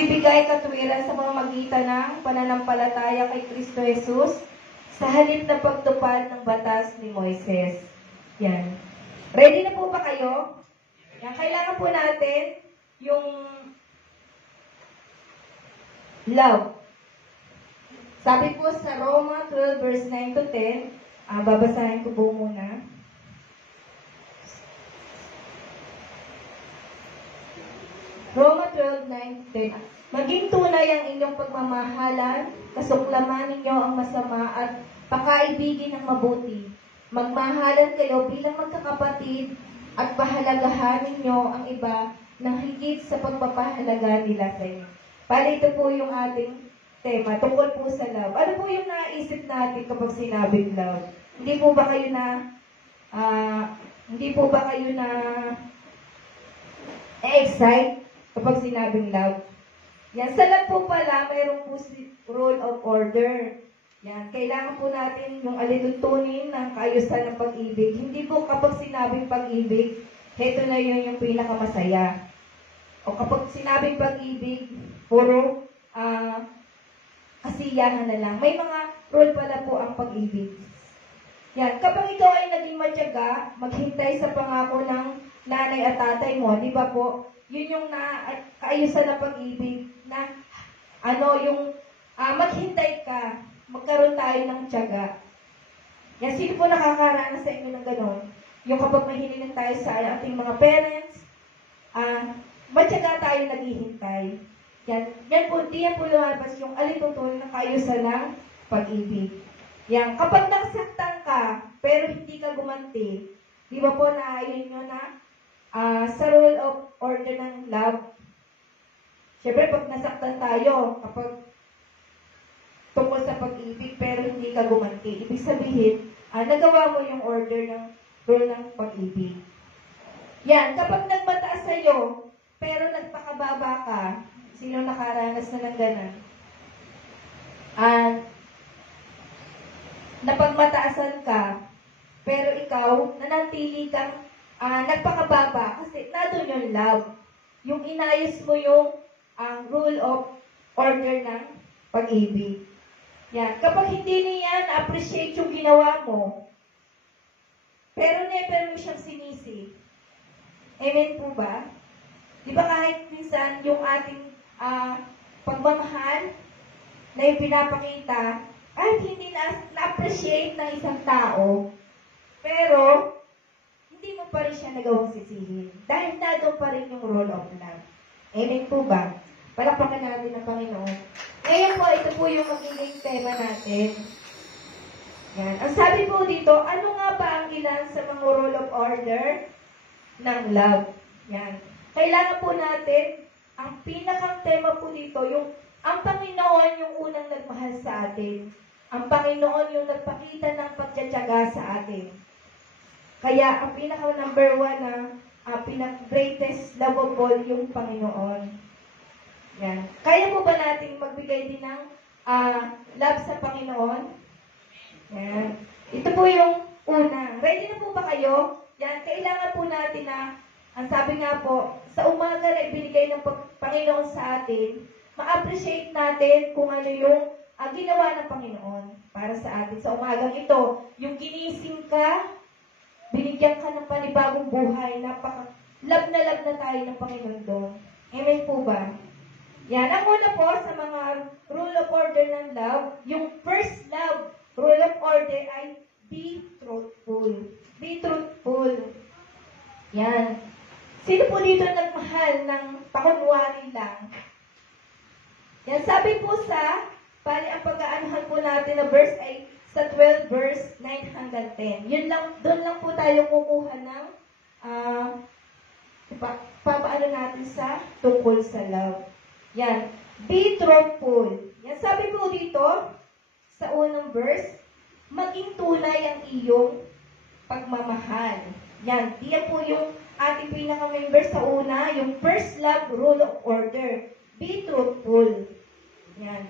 Magbibigay katwiran sa pamamagitan ng pananampalataya kay Kristo Jesus sa halip na pagtupad ng batas ni Moises. Yan. Ready na po ba kayo? Yan. Kailangan po natin yung love. Sabi po sa Roma 12 verse 9 to 10, babasahin ko po muna. Roma 12:9-10. Maging tunay ang inyong pagmamahalan, kasuklaman ninyo ang masama at pakaibigin ng mabuti. Magmahalan kayo bilang magkakapatid at pahalagahan ninyo ang iba ng higit sa pagpapahalaga nila sa inyo. Bali, ito po yung ating tema, tungkol po sa love. Ano po yung naisip natin kapag sinabing love? Hindi po ba kayo na excite kapag sinabing love? Yan, sa love po pala, mayroon po si rule of order. Yan, kailangan po natin yung alituntunin ng kaayusan ng pag-ibig. Hindi po kapag sinabing pag-ibig, heto na yun yung pinakamasaya. O kapag sinabing pag-ibig, puro kasiyahan na lang. May mga rule pala po ang pag-ibig. Yan, kapag ikaw ay naging matyaga, maghintay sa pangako ng nanay at tatay mo, di ba po, yun yung kaayusan ng pag-ibig na maghintay ka, magkaroon tayo ng tiyaga. Yan, sino po nakakaranas sa inyo ng ganon? Yung kapag mahilingan tayo sa ating mga parents, matyaga tayo naghihintay. Yan po, diyan po lumabas yung alituntunin ng kaayusan ng pag-ibig. Yan, kapag nasaktan ka, pero hindi ka gumanti, di ba po naayon nyo na sa rule of order ng love? Siyempre, pag nasaktan tayo, kapag tungkol sa pag-ibig, pero hindi ka gumanti, ibig sabihin, nagawa mo yung order ng rule ng pag-ibig. Yan, kapag nagmataas sa'yo, pero nagpakababa ka, sino nakaranas na ng ganon? Napagmataasan ka, pero ikaw, nanatili kang nagpakababa kasi nandun yung love. Yung inayos mo yung rule of order ng pag-ibig. Yan. Kapag hindi niya na-appreciate yung ginawa mo, pero never mo siyang sinisi. Amen po ba? Di ba kahit minsan yung ating pagmamahal na yung pinapakita, kahit hindi na-appreciate ng isang tao, pero hindi mo pa rin siya nagawang sisihin. Dahil nandun pa rin yung role of love. Amen po ba? Palakpakan natin ng Panginoon. Ngayon po, ito po yung magiging tema natin. Yan. Ang sabi po dito, ano nga ba ang ilan sa mga role of order ng love? Yan. Kailangan po natin, ang pinakang tema po dito, yung ang Panginoon yung unang nagmahal sa atin. Ang Panginoon yung nagpakita ng pagtsatsaga sa atin. Kaya, ang pinaka-number 1 na pinaka-greatest love of all, yung Panginoon. Yan. Kaya po ba natin magbigay din ng love sa Panginoon? Yan. Ito po yung una. Ready na po ba kayo? Yan. Kailangan po natin ang sabi nga po, sa umaga na ibinigay ng Panginoon sa atin, ma-appreciate natin kung ano yung ginawa ng Panginoon para sa atin. Sa umagang ito, yung ginising ka, binigyan ka ng panibagong buhay, love na tayo ng Panginoon doon. Amen po ba? Yan. Ang una po sa mga rule of order ng love, yung first love, rule of order ay be truthful. Be truthful. Yan. Sino po dito nagmahal ng pakunwari lang? Yan. Sabi po ang pag-aanuhan po natin na verse ay sa 12 verse 9 hanggang 10. Doon lang po tayo kukuha ng papaano natin sa tungkol sa love. Yan. Be truthful. Yan. Sabi po dito, sa unang verse, maging tunay ang iyong pagmamahal. Yan. Diyan po yung ating pinaka-member sa una, yung first love rule of order. Be truthful. Yan.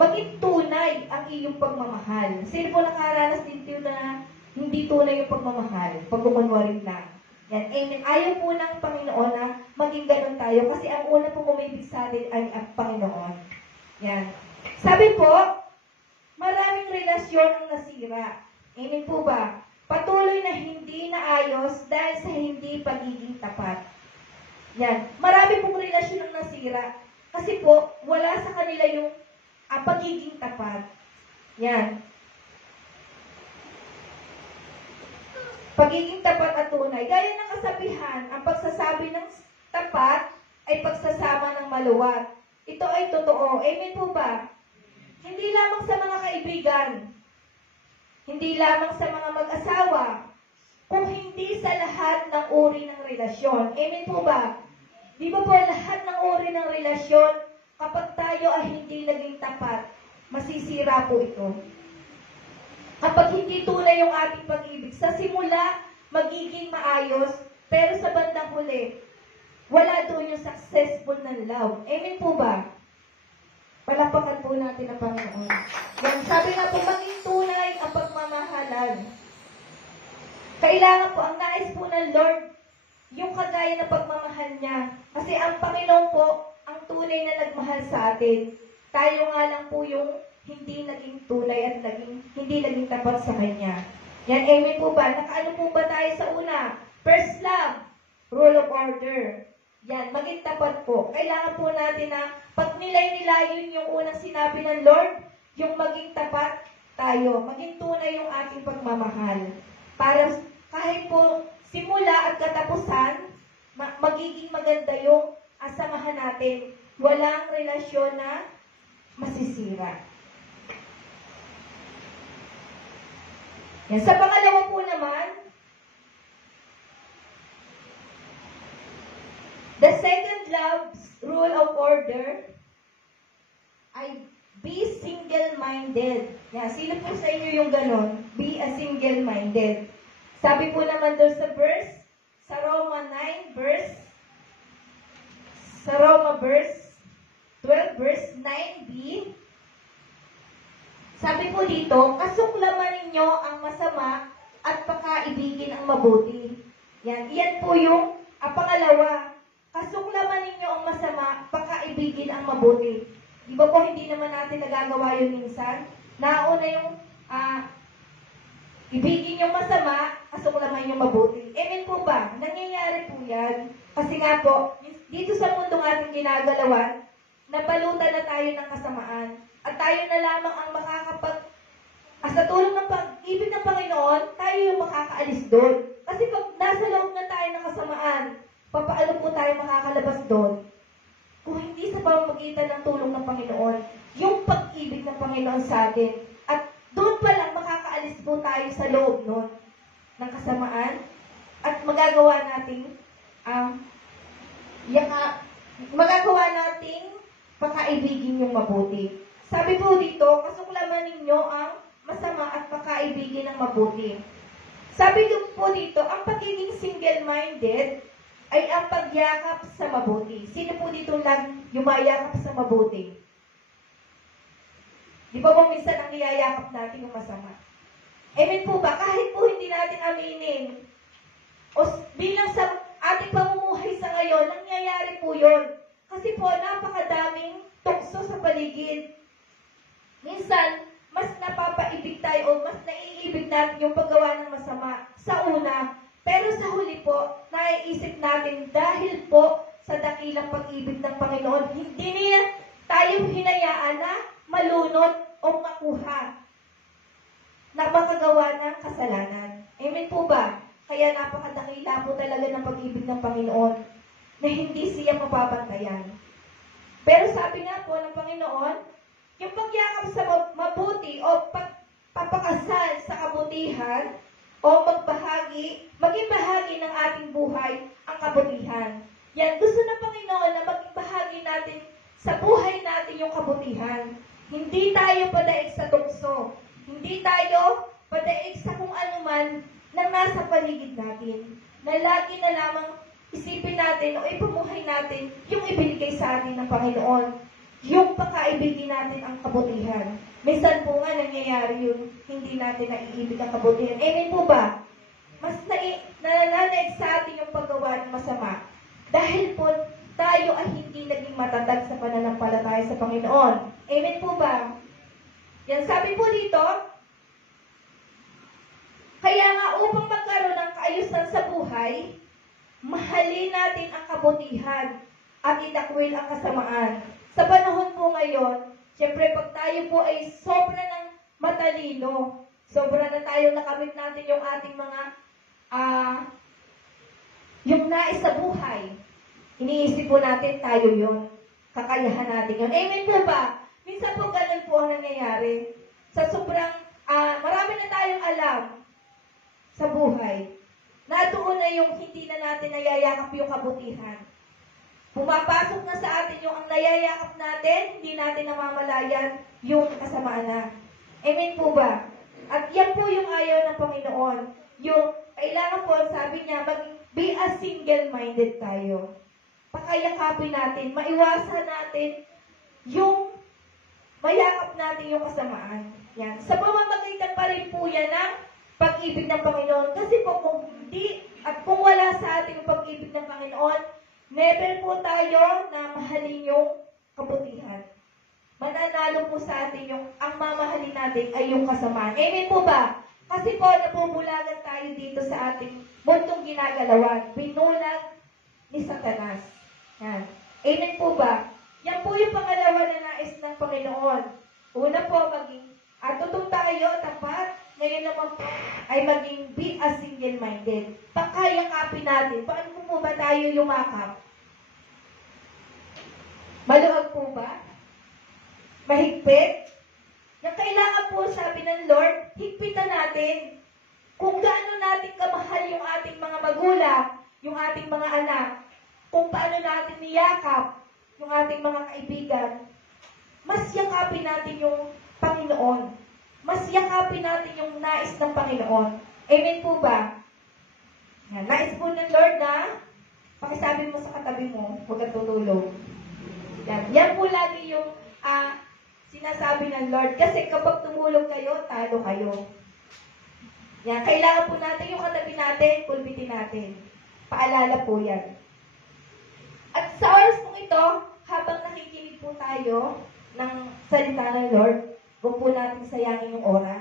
Maging tunay ang iyong pagmamahal. Sino po nakaranas dito na hindi tunay yung pagmamahal? Pagkukunwarin lang. Yan, amen. Ayaw po ng Panginoon na maging ganun tayo kasi ang una po umibig sa atin ay ang Panginoon. Yan. Sabi po, maraming relasyon ang nasira. Amen po ba? Patuloy na hindi naayos dahil sa hindi pagiging tapat. Yan. Marami pong relasyon ang nasira kasi po wala sa kanila yung pagiging tapat. Yan. Pagiging tapat at tunay. Gaya ng kasabihan, ang pagsasabi ng tapat ay pagsasama ng maluwat. Ito ay totoo. Amen po ba? Hindi lamang sa mga kaibigan, hindi lamang sa mga mag-asawa, kung hindi sa lahat ng uri ng relasyon. Amen po ba? Di ba po lahat ng uri ng relasyon, kapag tayo ay hindi naging tapat, masisira po ito. Kapag hindi tunay yung ating pag-ibig, sa simula, magiging maayos, pero sa bandang huli, wala doon yung successful na love. Amen po ba? Palakpakan po natin ang Panginoon. Yan, sabi nga po, maging tunay ang pagmamahalan. Kailangan po, ang nais po ng Lord, yung kagaya ng pagmamahal niya. Kasi ang Panginoon po, ang tunay na nagmahal sa atin. Tayo nga lang po yung hindi naging tunay at hindi naging tapat sa Kanya. Yan, amen po ba? Nakaano po ba tayo sa una? First love, rule of order. Yan, maging tapat po. Kailangan po natin na pag nilay-nilayin yung unang sinabi ng Lord, yung maging tapat tayo, maging tunay yung ating pagmamahal. Para kahit po simula at katapusan, magiging maganda yung samahan natin. Walang relasyon na masisira. Yan. Sa pangalawa po naman, the second love's rule of order ay be single-minded. Yan. Sino po sa inyo yung ganon? Be a single-minded. Sabi po naman doon sa verse, sa Roma 12, verse 9b, sabi po dito, kasuklaman ninyo ang masama at pakaibigin ang mabuti. Yan. Iyan po yung pangalawa. Kasuklaman ninyo ang masama, pakaibigin ang mabuti. Di ba po hindi naman natin nagagawa yun minsan? Nauna yung ibigin yung masama, kasuklaman yung mabuti. Amen po ba? Nangyayari po yan. Kasi nga po, dito sa mundong ating ginagalawan, nabalutan na tayo ng kasamaan. At tayo na lamang ang sa tulong ng pag-ibig ng Panginoon, tayo yung makakaalis doon. Kasi pag nasa loob na tayo ng kasamaan, papaano po tayo makakalabas doon? Kung hindi sa pamamagitan ng tulong ng Panginoon, yung pag-ibig ng Panginoon sa atin, at doon pa lang makakaalis po tayo sa loob noon ng kasamaan, at magagawa nating pakaibigin yung mabuti. Sabi po dito, kasuklaman ninyo ang masama at pakaibigin ng mabuti. Sabi po dito, ang pagiging single-minded ay ang pagyakap sa mabuti. Sino po dito lang yumayakap sa mabuti? Di ba po minsan ang niyayakap natin yung masama? Amen po ba? Kahit po hindi natin aminin, o bilang sa ating pamumuhay sa ngayon, nangyayari po yun. Kasi po, napakadaming tukso sa paligid. Minsan, mas napapaibig tayo o mas naiibig natin yung paggawa ng masama sa una. Pero sa huli po, naiisip natin dahil po sa dakilang pag-ibig ng Panginoon, hindi niya tayo hinayaan na malunod o makuha na makagawa ng kasalanan. Amen po ba? Kaya napakadakila po talaga ng pag-ibig ng Panginoon na hindi siya mapapantayan. Pero sabi nga po ng Panginoon, yung pagyakap sa mabuti o papakasal sa kabutihan o maging bahagi ng ating buhay ang kabutihan. Yan, gusto ng Panginoon na maging bahagi natin sa buhay natin yung kabutihan. Hindi tayo padaig sa tukso. Hindi tayo padaig sa kung ano man na nasa paligid natin. Na lagi na lamang isipin natin o ipumuhay natin yung ibinigay sa atin ng Panginoon. Yung pakaibigin natin ang kabutihan. Minsan po nga nangyayari yun, hindi natin naiibig ang kabutihan. Amen po ba? mas nananaig sa atin yung paggawa ng masama. Dahil po, tayo ay hindi naging matatag sa pananampalataya sa Panginoon. Amen po ba? Yan, sabi po dito, kaya nga upang magkaroon ng kaayusan sa buhay, mahalin natin ang kabutihan at itakwil ang kasamaan. Sa panahon po ngayon, siyempre pag tayo po ay sobra ng matalino, sobra na tayo nakamit natin yung ating mga yung nais sa buhay. Iniisip po natin tayo yun. Kakayahan natin yun. Amen po ba? Minsan po ganun po ang nangyayari. Sa sobrang, marami na tayong alam sa buhay. Natuon na yung hindi na natin nayayakap yung kabutihan. Pumapasok na sa atin yung ang nayayakap natin, hindi natin namamalayan yung kasamaan na. Amen po ba? At yan po yung ayaw ng Panginoon. Yung kailangan po, sabi niya, be a single-minded tayo. Pakayakapin natin, maiwasan natin yung mayakap natin yung kasamaan. Yan. Sa pamamagitan pa rin po yan ng pag-ibig ng Panginoon. Kasi po kung hindi at kung wala sa ating pag-ibig ng Panginoon, never po tayo na mahalin yung kabutihan. Mananalo po sa atin yung ang mamahalin natin ay yung kasamaan. Amen po ba? Kasi po napubulagan tayo dito sa ating mundong ginagalawan. Binulag ni Satanas. Yan. Amen po ba? Yan po yung pangalawa na nais ng Panginoon. Una po, maging tutong tayo, tapat. Ngayon naman po, ay maging be a single-minded. Pakayakapin natin. Paano po ba tayo yumakap? Maluwag po ba? Mahigpit? Na kailangan po, sabi ng Lord, higpitan natin. Kung gaano natin kamahal yung ating mga magulang, yung ating mga anak, kung paano natin niyakap yung ating mga kaibigan, mas yakapin natin yung Panginoon. Mas yakapin natin yung nais ng Panginoon. Amen po ba? Yan. Nais po ng Lord na pakisabi mo sa katabi mo, huwag kang tutulog. Yan. Yan po lagi yung sinasabi ng Lord. Kasi kapag tumulog kayo, talo kayo. Yan. Kailangan po natin yung katabi natin, pulbitin natin. Paalala po yan. At sa oras pong ito, habang nakikinig po tayo ng salita ng Lord, huwag po natin sayangin yung oras.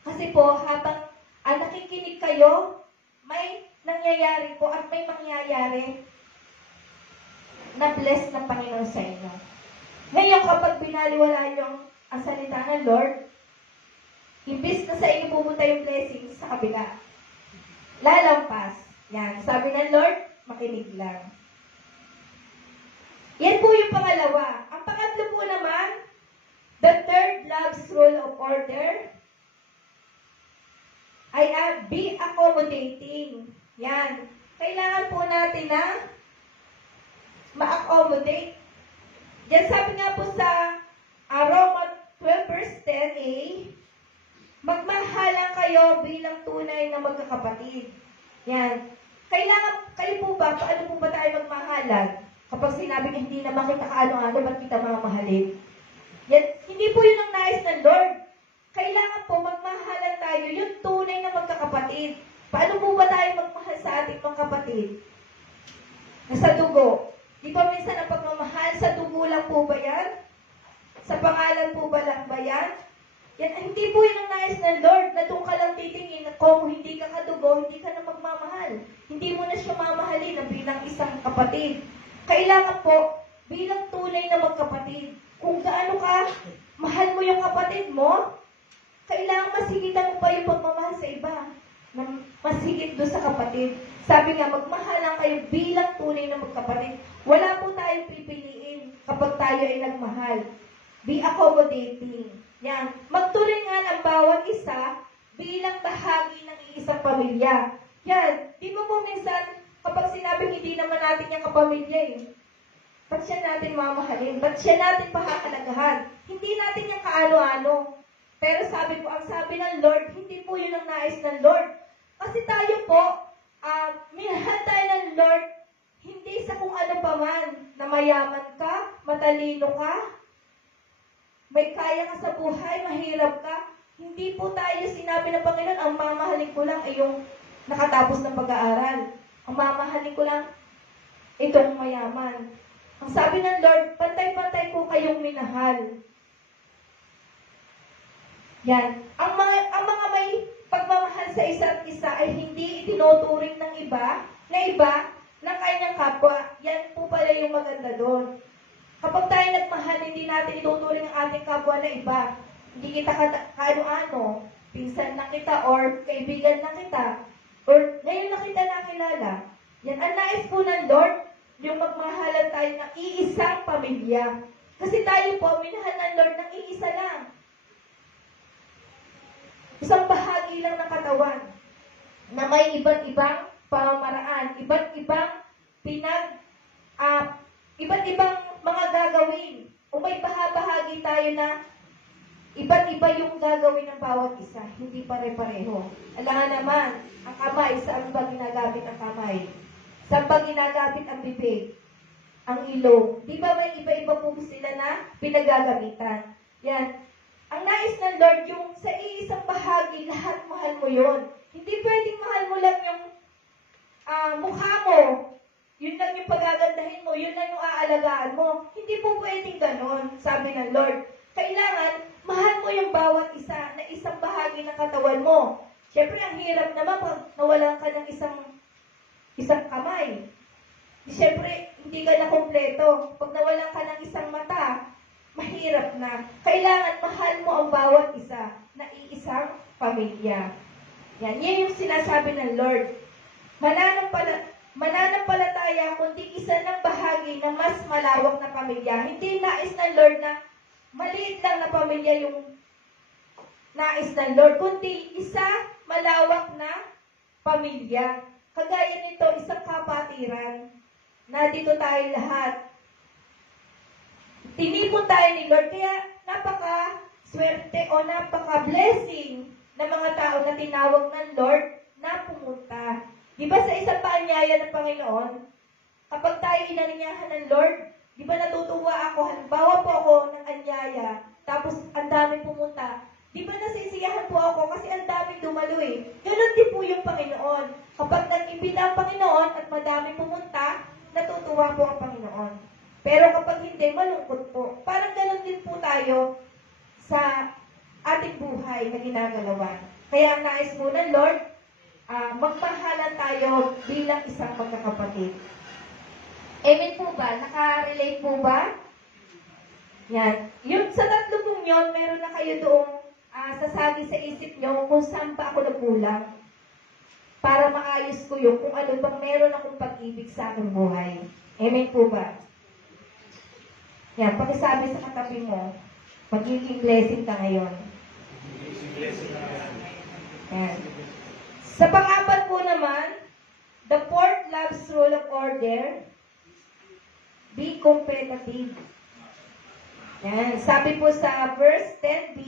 Kasi po, habang nakikinig kayo, may nangyayari po at may mangyayari na bless ng Panginoon sa inyo. Ngayon, kapag binaliwala yung ang salita ng Lord, imbis na sa inyo pumunta yung blessings sa kabila, lalampas. Yan. Sabi ng Lord, makinig lang. Yan po yung pangalawa. Ang pangatlo po naman, the third love's rule of order ay be accommodating. Yan. Kailangan po natin na ma-accommodate. Yan sabi nga po sa Roma 12 verse 10a, magmahalan kayo bilang tunay na magkakapatid. Yan. Kailangan, kayo po ba, paano po ba tayo magmahalan? Kapag sinabi na hindi naman kita kaano-ano, ba't kita mamahalin? Yan, hindi po yun ang nais ng Lord. Kailangan po magmahalan tayo, yung tunay na magkakapatid. Paano po ba tayo magmahal sa ating mga kapatid? Sa dugo. Di ba minsan ang pagmamahal sa dugo lang po ba yan? Sa pangalan po ba lang ba yan? Yan, hindi po yun ang nais ng Lord, na doon ka lang titingin kung hindi ka kadugo, hindi ka na magmamahal. Hindi mo na siya mamahalin na bilang isang kapatid. Kailangan po, bilang tunay na magkapatid, kung gaano ka, mahal mo yung kapatid mo, kailangan masigitan mo pa yung pagmamahal sa iba. Masigit doon sa kapatid. Sabi nga, magmahalan kayo bilang tunay na magkapatid. Wala po tayong pipiliin kapag tayo ay nagmahal. Be accommodating. Yan. Magturingan ang bawat isa bilang bahagi ng isang pamilya. Yan. Di mo po minsan, kapag sinabing hindi naman natin yung kapamilya ba't siya natin mamahalin? Ba't siya natin pahahalagahan? Hindi natin yung kaano-ano. Pero sabi po, ang sabi ng Lord, hindi po yun ang nais ng Lord. Kasi tayo po, minahal tayo ng Lord, hindi sa kung ano pa man, na mayaman ka, matalino ka, may kaya ka sa buhay, mahirap ka. Hindi po tayo sinabi ng Panginoon, ang mamahalin ko lang ay yung nakatapos ng pag-aaral. Ang mamahalin ko lang itong mayaman. Ang sabi ng Lord, pantay-pantay ko kayong minahal. Yan. Ang mga may pagmamahal sa isa't isa ay hindi itinuturing ng iba ng kanyang kapwa. Yan po pala yung maganda doon. Kapag tayo nagmahal, hindi natin ituturing ang ating kapwa na iba. Hindi kita kaano-ano, pinsan na kita or kaibigan na kita, or ngayon na kita nakilala. Yan, ang nais po ng Lord, yung magmahalan tayo ng iisang pamilya. Kasi tayo po, minahal ng Lord ng iisa lang. Isang bahagi lang ng katawan na may iba't ibang pamamaraan, iba't ibang mga gagawin. O may bahagi tayo na iba't iba yung gagawin ng bawat isa, hindi pare-pareho. Alangan naman, ang kamay, saan ba ginagamit ang kamay? Saan ba ginagamit ang bibig? Ang ilong? Di ba may iba-iba po sila na pinagagamitan? Yan. Ang nais ng Lord, yung sa iisang bahagi, lahat mahal mo yun. Hindi pwedeng mahal mo lang yung mukha mo. Yun lang yung pagagandahin mo, yun lang yung aalagaan mo. Hindi po pwedeng ganon, sabi ng Lord. Kailangan, mahal mo yung bawat isa na isang bahagi ng katawan mo. Siyempre, ang hirap naman pag nawalan ka ng isang kamay. Siyempre, hindi ka na kompleto. Pag nawalan ka ng isang mata, mahirap na. Kailangan, mahal mo ang bawat isa na iisang pamilya. Yan yung sinasabi ng Lord. Mananampalataya, kundi isa ng bahagi na mas malawak na pamilya. Hindi nais ng Lord na maliit lang na pamilya yung nais ng Lord, kundi isa malawak na pamilya. Kagaya nito, isang kapatiran na dito tayo lahat. Tinipon tayo ni Lord, kaya napaka-swerte o napaka-blessing ng mga tao na tinawag ng Lord na pumunta. Di ba sa isang paanyaya ng Panginoon, kapag tayo inaninyahan ng Lord, di ba natutuwa ako, halimbawa po ako ng anyaya, tapos ang dami pumunta, di ba nasisiyahan po ako kasi ang dami dumalo eh. Ganon din po yung Panginoon. Kapag nag-imbita ang Panginoon at madami pumunta, natutuwa po ang Panginoon. Pero kapag hindi, malungkot po. Parang ganon din po tayo sa ating buhay na ginagalawan. Kaya ang nais mo ng Lord, magpahalan tayo bilang isang magkakapatid. Amen po ba? Naka-relate po ba? Yan. Yung sa tatlo pong yun, meron na kayo doong sasabi sa isip nyo kung saan pa ako nagkulang para maayos ko yung kung ano bang meron akong pag-ibig sa aking buhay. Amen po ba? Yan. Pakisabi sa katabi mo, magiging blessing ka ngayon. Yan. Sa pang-apat po naman, the fourth love's rule of order, be competitive. Yan. Sabi po sa verse 10b,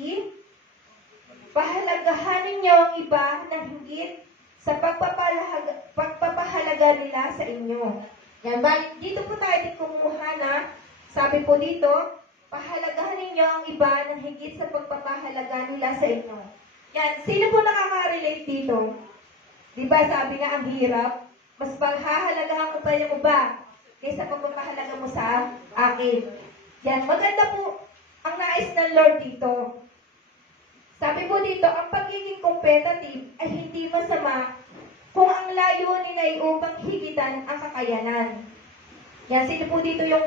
pahalagahanin niyo ang iba ng higit sa pagpapahalaga nila sa inyo. Yan. Dito po tayo kumuha na, sabi po dito, pahalagahanin niyo ang iba ng higit sa pagpapahalaga nila sa inyo. Yan. Sino po nakaka-relate dito? Diba sabi nga ang hirap, mas paghahalagahan ko pa yung iba kaysa pagpapahalaga mo sa akin. Yan, maganda po ang nais ng Lord dito. Sabi po dito, ang pagiging competitive ay hindi masama kung ang layunin ay upang higitan ang kakayanan. Yan, sino po dito yung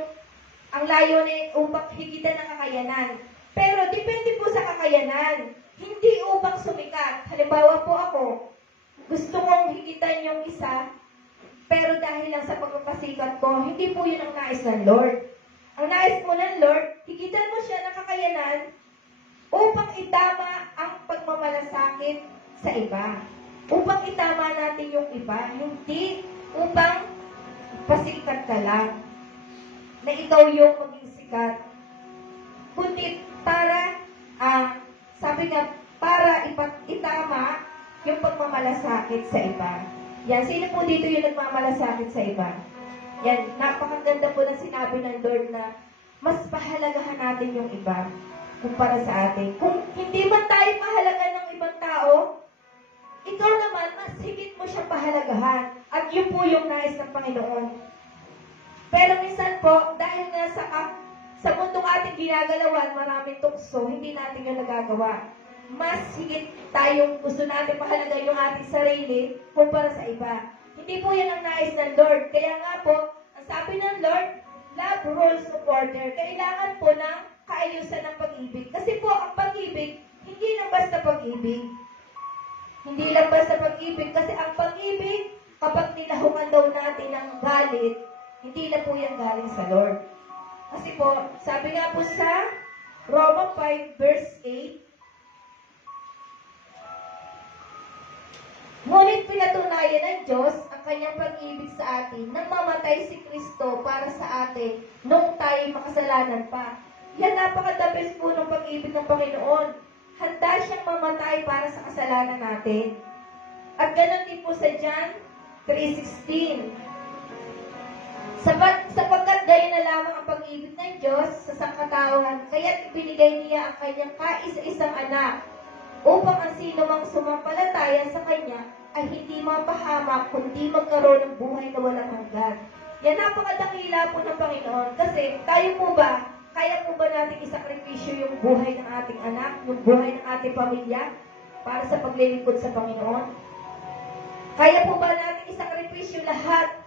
ang layunin upang higitan ang kakayanan. Pero depende po sa kakayanan, hindi upang sumikat. Halimbawa po ako, gusto kong higitan yung isa, pero dahil lang sa pagpapasikat ko, hindi po yun ang nais ng Lord. Ang nais mo ng Lord, higitan mo siya ng kakayanan upang itama ang pagmamalasakit sa iba. Upang itama natin yung iba, hindi upang pasikat ka lang. Na ikaw yung maging sikat. Kundi para, sabi nga, para itama yung pagmamalasakit sa iba. Yan, sino po dito yung nagmamalasakit sa iba? Yan, napakaganda po na sinabi ng Lord na mas pahalagahan natin yung iba kumpara sa atin. Kung hindi man tayo mahalaga ng ibang tao, ikaw naman, mas higit mo siya pahalagahan. At yun po yung nais ng Panginoon. Pero minsan po, dahil nga sa mundong ating ginagalawan, maraming tukso, hindi natin yung nagagawa. Mas higit tayong gusto natin pahalagahan yung ating sarili kumpara sa iba. Hindi po yan ang nais ng Lord. Kaya nga po, ang sabi ng Lord, love rules of order. Kailangan po ng kaayusan ng pag-ibig. Kasi po, ang pag-ibig, hindi lang basta pag-ibig. Hindi lang basta pag-ibig. Kasi ang pag-ibig, kapag nilahungan daw natin ng galit, hindi na po yan galing sa Lord. Kasi po, sabi nga po sa Roma 5 verse 8, ngunit pinatunayan ng Diyos ang kanyang pag-ibig sa atin nang mamatay si Kristo para sa atin nung tayo makasalanan pa. Yan napaka-the-best po ng pag-ibig ng Panginoon. Handa siyang mamatay para sa kasalanan natin. At ganun din po sa John 3:16. Sapagkat gayon na lamang ang pag-ibig ng Diyos sa sangkatauhan, kaya't ibinigay niya ang kanyang kaisa-isang anak, upang ang sino mang sumampalataya sa Kanya ay hindi mapahamak, kundi magkaroon ng buhay na walang hanggan. Yan napakadakila po ng Panginoon. Kasi tayo po ba, kaya po ba natin isakripisyo yung buhay ng ating anak, yung buhay ng ating pamilya, para sa paglilingkod sa Panginoon? Kaya po ba natin isakripisyo lahat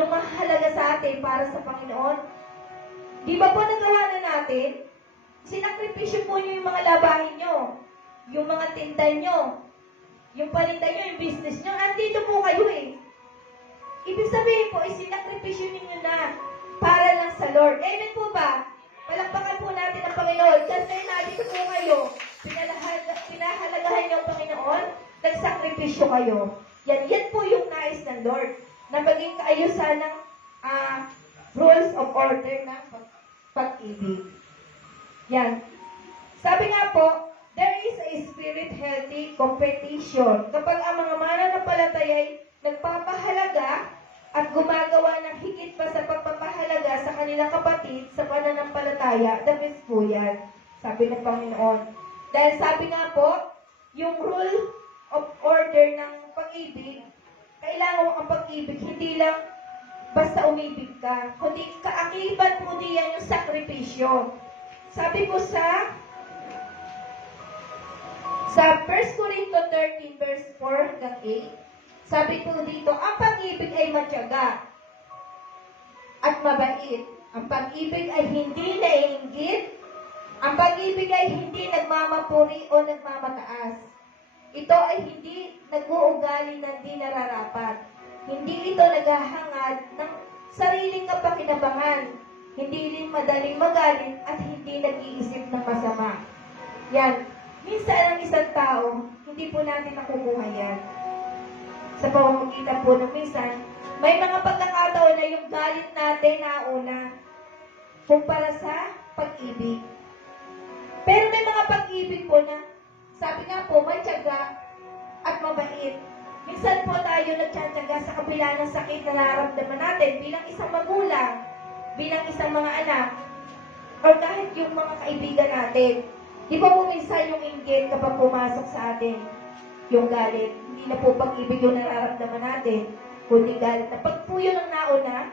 ng mahalaga sa atin para sa Panginoon? Di ba po nagawa na natin? Sinakripisyo po nyo yung mga labahin nyo, yung mga tinda nyo, yung palinda nyo, yung business nyo, andito po kayo eh. Ibig sabihin po, isinakripisyo ninyo na para lang sa Lord. Amen po ba? Palakpakan po natin ang Panginoon. Kasi nandito po kayo, pinahalagahan nyo ang Panginoon, nagsakripisyo kayo. Yan po yung nais ng Lord, na maging kaayusan ng rules of order ng pag-ibig. Yan. Sabi nga po, there is a spirit-healthy competition kapag ang mga mananampalataya ay nagpapahalaga at gumagawa ng higit pa sa pagpapahalaga sa kanilang kapatid sa pananampalataya. The best po yan, sabi ng Panginoon. Dahil sabi nga po, yung rule of order ng pag-ibig, kailangan mo ang pag-ibig, hindi lang basta umibig ka, kundi kaakibat mo diyan yung sakripisyo. Sabi ko sa 1 Corinto 13 verse 4 hanggang 8, sabi ko dito, ang pag-ibig ay matyaga at mabait. Ang pag-ibig ay hindi naiinggit. Ang pag-ibig ay hindi nagmamapuri o nagmamataas. Ito ay hindi nag-uugali ng di nararapat. Hindi ito naghahangad ng sariling kapakinabangan. Hindi rin madaling magalit at hindi nag-iisip ng masama. Yan. Minsan ang isang tao, hindi po natin nakukuha yan. Sa pamamagitan po ng minsan, may mga pagkakataon na yung galit natin nauna kumpara sa pag-ibig. Pero may mga pag-ibig po na, sabi nga po, matyaga at mabait. Minsan po tayo nagtsatsaga sa kabila ng sakit na nararamdaman natin bilang isang magulang, bilang isang mga anak, o kahit yung mga kaibigan natin. Di ba po minsan yung inggit kapag pumasok sa atin, yung galit, hindi na po pag-ibig yung nararamdaman natin, kundi galit na. Pag po yun ang nauna,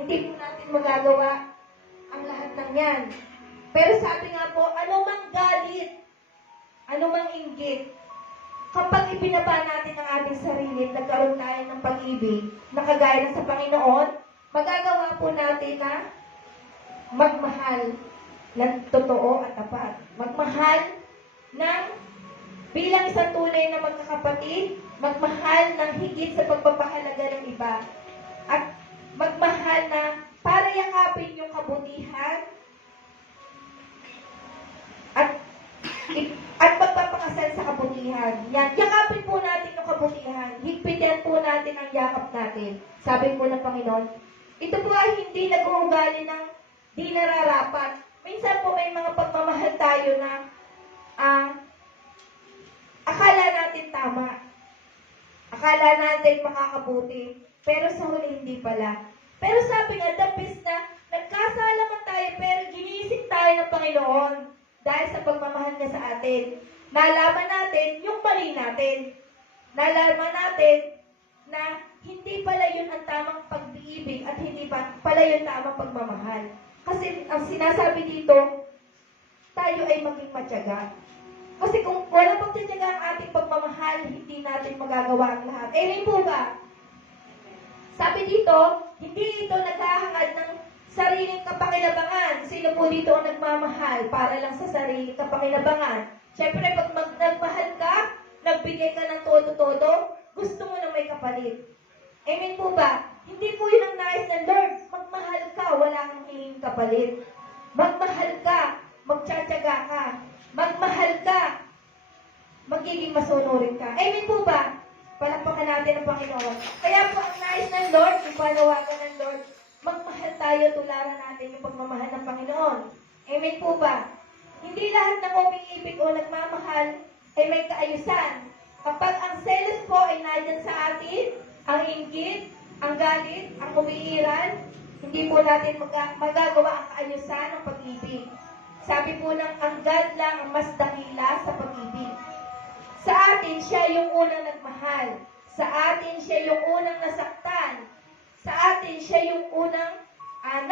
hindi po natin magagawa ang lahat ng yan. Pero sabi nga po, anumang galit, anumang inggit, kapag ibinaba natin ang ating sarili, nagkaroon tayo ng pag-ibig, nakagaya sa Panginoon, magagawa po natin na magmahal ng totoo at tapat. Magmahal ng bilang isang tunay na magkakapatid, magmahal ng higit sa pagpapahalaga ng iba, at magmahal na para yakapin yung kabutihan at magpapakasal sa kabutihan. Yan, yakapin po natin yung kabutihan. Higpitan po natin ang yakap natin. Sabi po ng Panginoon, ito po ay hindi nag-uugali ng di nararapat. Minsan po may mga pagmamahal tayo na akala natin tama. Akala natin makakabuti. Pero sa huli hindi pala. Pero sabi nga, the best na nagkasalaman tayo pero ginising tayo ng Panginoon dahil sa pagmamahal niya sa atin. Nalaman natin yung mali natin. nalaman natin na hindi pala yun ang tamang pag-ibig at hindi pala yun tamang pagmamahal. Kasi ang sinasabi dito, tayo ay maging matyaga. Kasi kung wala pang tiyatyaga ang ating pagmamahal, hindi natin magagawa ang lahat. Amen po ba? Sabi dito, hindi ito naghahangad ng sariling kapakinabangan. Sino po dito ang nagmamahal para lang sa sariling kapakinabangan? Siyempre, pag nagmahal ka, nagbigay ka ng todo-todo, gusto mo na may kapalit. Amen po ba? Hindi po yun ang nais ng Lord. Magmahal ka, wala kang hinging kapalit. Magmahal ka, magtsatsaga ka. Magmahal ka, magiging masunurin ka. Amen po ba? Palakpakan natin ang Panginoon. Kaya po ang nais ng Lord, yung panawagan ng Lord, magmahal tayo, tularan natin yung pagmamahal ng Panginoon. Amen po ba? Hindi lahat ng umiibig o nagmamahal ay may kaayusan. Kapag ang selos po ay nandyan sa atin, ang inggit, ang galit, ang umiiral, hindi po natin magagawa ang kaayusan ng pag-ibig. Sabi po ng ang God lang ang mas dakila sa pag-ibig. Sa atin, siya yung unang nagmahal. Sa atin, siya yung unang nasaktan. Sa atin, siya yung unang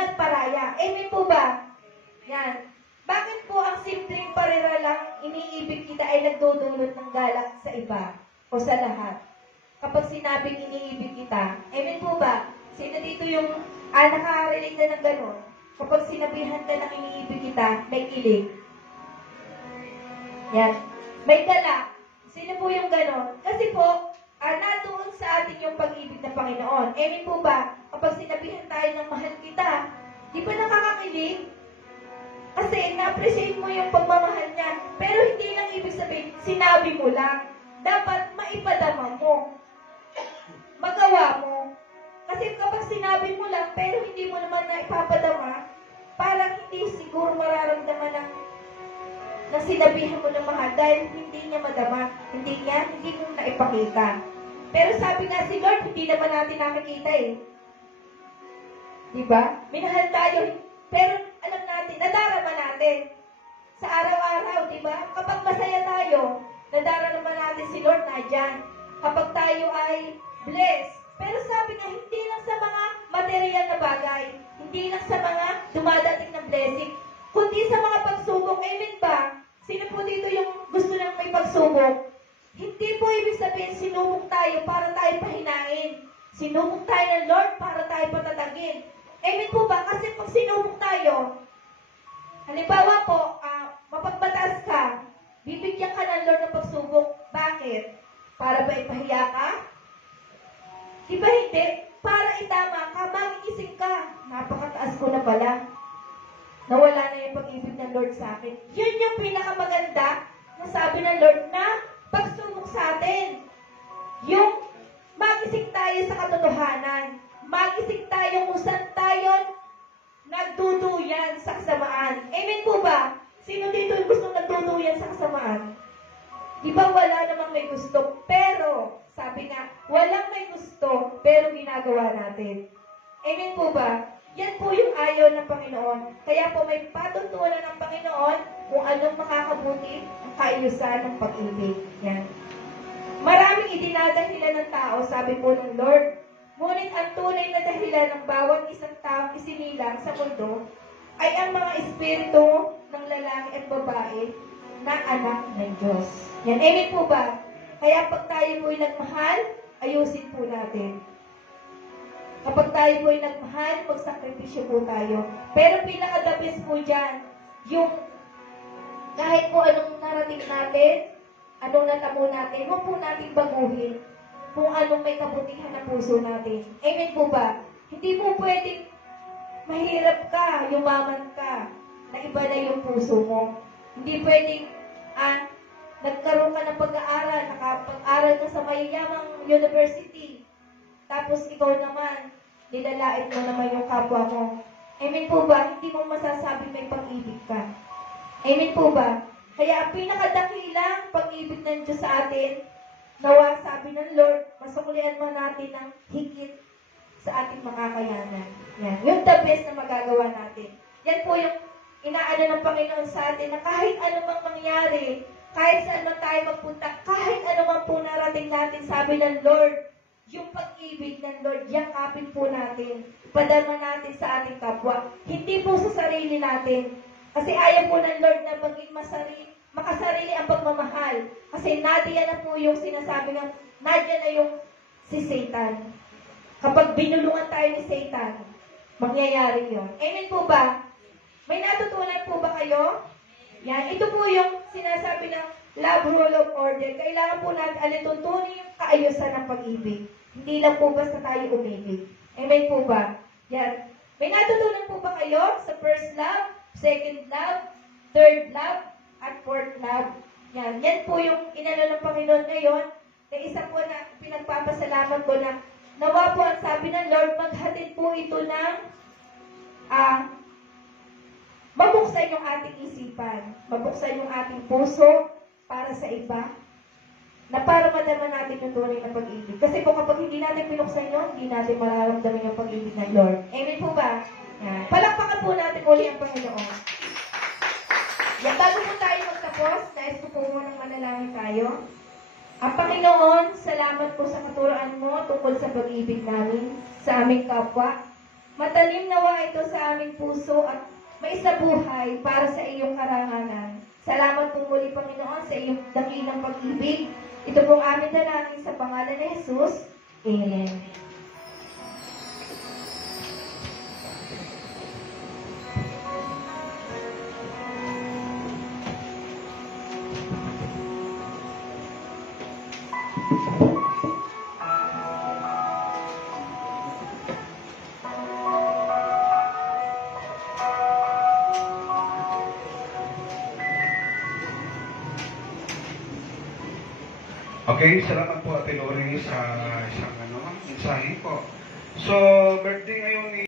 nagparaya. Amen po ba? Yan. Bakit po ang simpleng parira lang iniibig kita ay nagdudulot ng galak sa iba o sa lahat? Kapag sinabing iniibig kita, amen po ba? Sino dito yung nakaka-relate na ng gano'n? Kapag sinabihan ka ng iniibig kita, may kilig. Yan. May galak. Sino po yung gano'n? Kasi po, natuon sa atin yung pag-ibig ng Panginoon. Amen po ba? Kapag sinabihan tayo ng mahal kita, di ba nakakakilig? Kasi na-appreciate mo yung pagmamahal niya. Pero hindi lang ibig sabihin, sinabi mo lang. Dapat maipadama mo. Magawa mo. Kasi kapag sinabi mo lang, pero hindi mo naman na ipapadama, parang hindi siguro mararamdaman na sinabihan mo ng mahal dahil hindi niya madama. Hindi mo na ipakita. Pero sabi nga si Lord, hindi naman natin nakikita eh. Diba? Minahal tayo, pero alam natin, nadarama natin. Sa araw-araw, diba? Kapag masaya tayo, nadarama natin si Lord na dyan. Kapag tayo ay blessed. Pero sabi nga, hindi lang sa mga material na bagay, hindi lang sa mga dumadating na blessing, kundi sa mga pagsubok. Amen ba? Sino po dito yung gusto nang may pagsubok? Hindi po ibig sabihin, sinubok tayo para tayo pahinain. Sinubok tayo ng Lord para tayo patatagin. Amen po ba? Kasi pag sinubok tayo, halimbawa po, mapagbatas ka, bibigyan ka ng Lord ng pagsubok. Bakit? Para ba ipahiya ka? Di ba hindi? Para itama ka, magigising ka. Napakataas ko na pala. Nawala na yung pag-ibig ng Lord sa akin. Yun yung pinakamaganda na sabi ng Lord na pagsubok sa atin. Yung magising tayo sa katotohanan. Magising tayo kung saan tayo nagduduyan sa kasamaan. Amen po ba? Sino dito yung gustong nagduduyan sa kasamaan? Di ba wala namang may gusto? Pero, sabi nga, walang may gusto, pero ginagawa natin. Amen po ba? Yan po yung ayaw ng Panginoon. Kaya po may patutunan ng Panginoon kung anong makakabuti ang kaayusan ng pag-ibig. Yan. Maraming idinadahilan ng tao, sabi po ng Lord. Ngunit ang tunay na dahilan ng bawat isang taong isinilang sa mundo ay ang mga espiritu ng lalaki at babae na anak ng Diyos. Yan. Amen po ba? Kaya pag tayo po'y nagmahal, ayusin po natin. Kapag tayo po'y nagmahal, magsakripisyo po tayo. Pero pinaka-the best po dyan, yung kahit po anong narating natin, anong natamo natin, huwag po natin baguhin kung anong may kabutihan na puso natin. Amen po ba? Hindi po pwedeng mahirap ka, yumaman ka, na iba na yung puso mo. Hindi pwedeng, nagkaroon ka ng pag-aaral, nakapag-aral ka sa mayayamang university, tapos ikaw naman, nilalait mo naman yung kapwa mo. Amen po ba? Hindi mo masasabing may pag-ibig ka. Amen po ba? Kaya ang pinakadakilang pag-ibig ng Diyos sa atin, nawa sabi ng Lord, masuklian mo natin ng higit sa ating makakayanan. Yan. Yung the best na magagawa natin. Yan po yung inaano ng Panginoon sa atin na kahit ano mang mangyari, kahit saan man tayo magpunta, kahit ano man po narating natin, sabi ng Lord, yung pag-ibig ng Lord, yakapin po natin, ipadama natin sa ating kapwa. Hindi po sa sarili natin. Kasi ayaw po ng Lord na maging makasarili ang pagmamahal. Kasi nadia na po yung sinasabi ng, nadia na yung si Satan. Kapag binulungan tayo ni Satan, mangyayari yun. Amen po ba? May natutunan po ba kayo? Yan. Ito po yung sinasabi ng love rule of order. Kailangan po natin alituntunin yung kaayusan ng pag-ibig. Hindi lang po basta tayo umibig. Amen po ba? Yan. May natutunan po ba kayo sa first love, second love, third love, at fourth love? Yan. Yan po yung inano ng Panginoon ngayon. Na isa po na pinagpapasalamat ko na nawa po ang sabi ng Lord, maghatid po ito ng mabuksan yung ating isipan, mabuksan yung ating puso para sa iba, na para madama natin yung tunay na pag-ibig. Kasi po kapag hindi natin pinuksan yun, hindi natin mararamdaman yung pag-ibig ng Lord. Amen po ba? Yan. Palakpakan po natin uli ang Panginoon. Yan, bago po tayo magtapos, nais ko po munang manalangin tayo. Ang Panginoon, salamat po sa katuroan mo tungkol sa pag-ibig namin, sa aming kapwa. Matalim nawa ito sa aming puso at may sa buhay para sa iyong karangalan. Salamat po muli, Panginoon, sa iyong dakilang pag-ibig. Ito pong aming dalangin sa pangalan ni Jesus. Amen. Okay, salamat po Ate Lori sa isang mensahe po. So, birthday ngayon ni